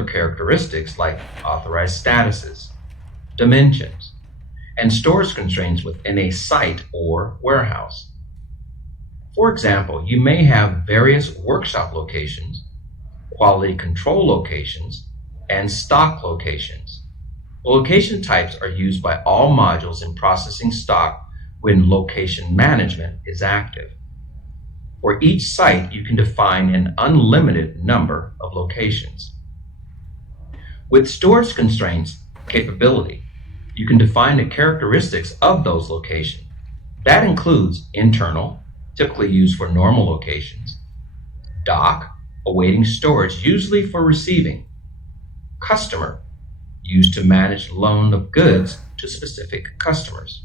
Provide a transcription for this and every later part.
characteristics like authorized statuses, dimensions, and storage constraints within a site or warehouse. For example, you may have various workshop locations, quality control locations, and stock locations. Location types are used by all modules in processing stock when location management is active. For each site, you can define an unlimited number of locations. With storage constraints capability, you can define the characteristics of those locations. That includes internal, typically used for normal locations, dock, awaiting storage, usually for receiving, customer, used to manage loan of goods to specific customers,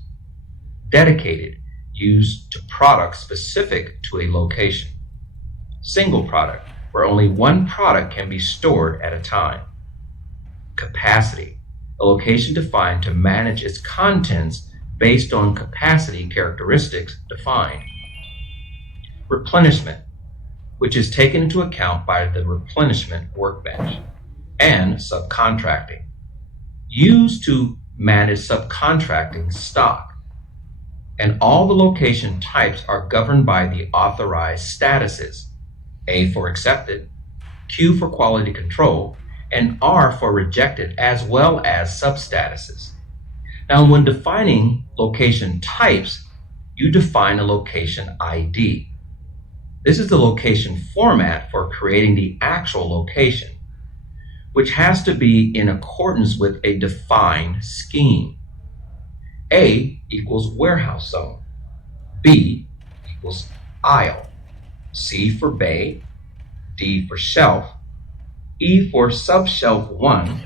dedicated, used to products specific to a location, single product, where only one product can be stored at a time, capacity, a location defined to manage its contents based on capacity characteristics defined, replenishment, which is taken into account by the replenishment workbench, and subcontracting, used to manage subcontracting stock. And all the location types are governed by the authorized statuses, A for accepted, Q for quality control, and R for rejected, as well as substatuses. Now, when defining location types, you define a location ID. This is the location format for creating the actual location, which has to be in accordance with a defined scheme. A equals warehouse zone, B equals aisle, C for bay, D for shelf, E for subshelf 1,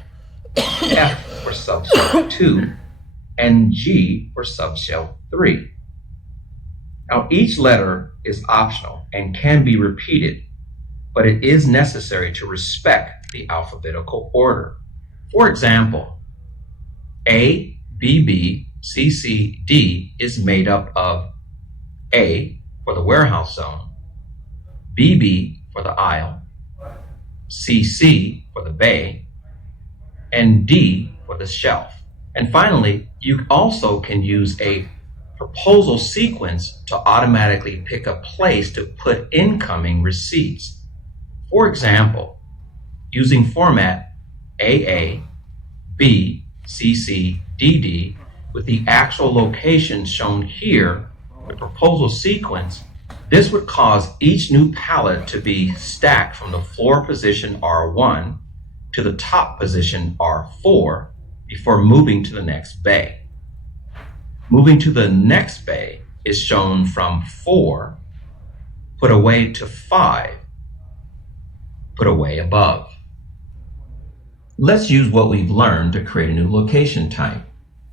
F for subshelf 2, and G for subshelf 3. Now, each letter is optional and can be repeated, but it is necessary to respect the alphabetical order. For example, A, B, B, C, C, D is made up of A for the warehouse zone, B, B for the aisle, C, C for the bay, and D for the shelf. And finally, you also can use a proposal sequence to automatically pick a place to put incoming receipts. For example, using format AA, B, CC, DD with the actual location shown here, the proposal sequence, this would cause each new pallet to be stacked from the floor position R1 to the top position R4 before moving to the next bay. Moving to the next bay is shown from 4, put away to 5, put away above. Let's use what we've learned to create a new location type.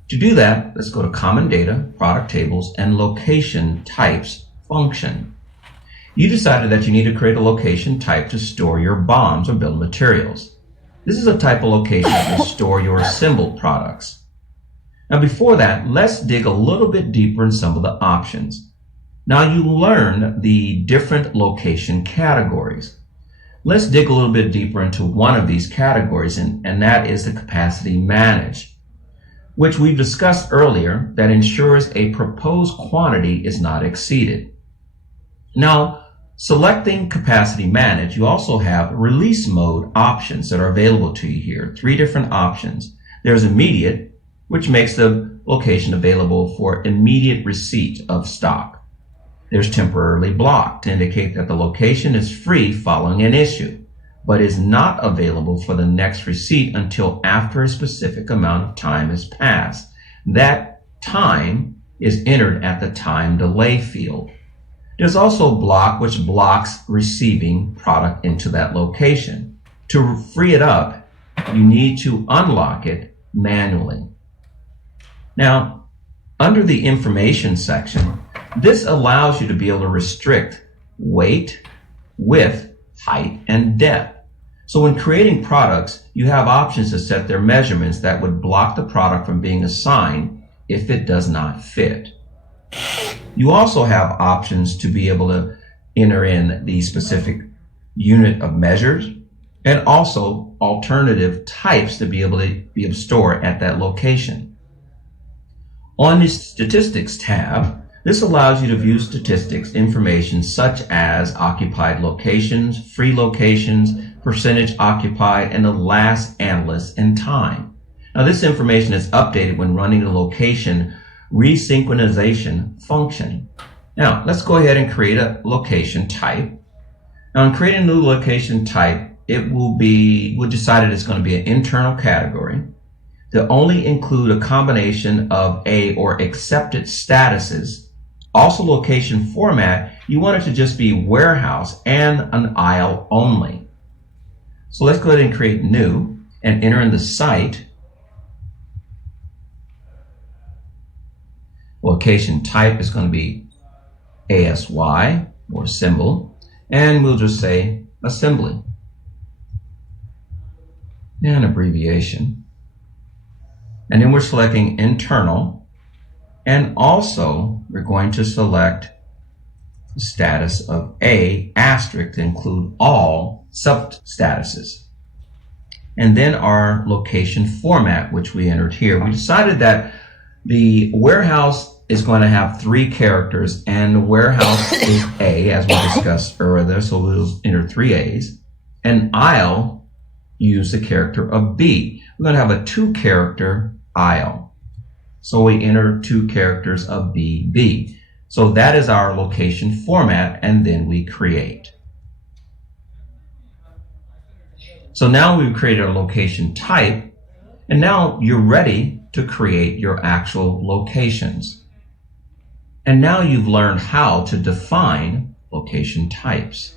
To do that, let's go to Common Data, Product Tables, and Location Types function. You decided that you need to create a location type to store your BOMs or bill of materials. This is a type of location to store your assembled products. Now before that, let's dig a little bit deeper in some of the options. Now you learned the different location categories. Let's dig a little bit deeper into one of these categories, and that is the capacity managed, which we've discussed earlier, that ensures a proposed quantity is not exceeded. Now, selecting capacity managed, you also have release mode options that are available to you here. 3 different options. There's immediate, which makes the location available for immediate receipt of stock. There's temporarily blocked to indicate that the location is free following an issue, but is not available for the next receipt until after a specific amount of time has passed. That time is entered at the time delay field. There's also block, which blocks receiving product into that location. To free it up, you need to unlock it manually. Now, under the information section, this allows you to be able to restrict weight, width, height, and depth. So when creating products, you have options to set their measurements that would block the product from being assigned if it does not fit. You also have options to be able to enter in the specific unit of measures, and also alternative types to be able to store at that location. On the Statistics tab, this allows you to view statistics information such as occupied locations, free locations, percentage occupied, and the last analyst and time. Now, this information is updated when running the location resynchronization function. Now, let's go ahead and create a location type. Now, in creating a new location type, we decided it's going to be an internal category to only include a combination of or accepted statuses. Also, location format, you want it to just be warehouse and an aisle only. So let's go ahead and create new and enter in the site. Location type is going to be ASY or symbol, and we'll just say assembly and abbreviation. And then we're selecting internal, and also we're going to select the status of A asterisk to include all sub-statuses. And then our location format, which we entered here. We decided that the warehouse is going to have 3 characters, and the warehouse is A, as we discussed earlier, so we'll enter 3 A's. And aisle, use the character of B. We're going to have a 2-character aisle. So we enter 2 characters of BB. So that is our location format, and then we create. So now we've created our location type, and now you're ready to create your actual locations. And now you've learned how to define location types.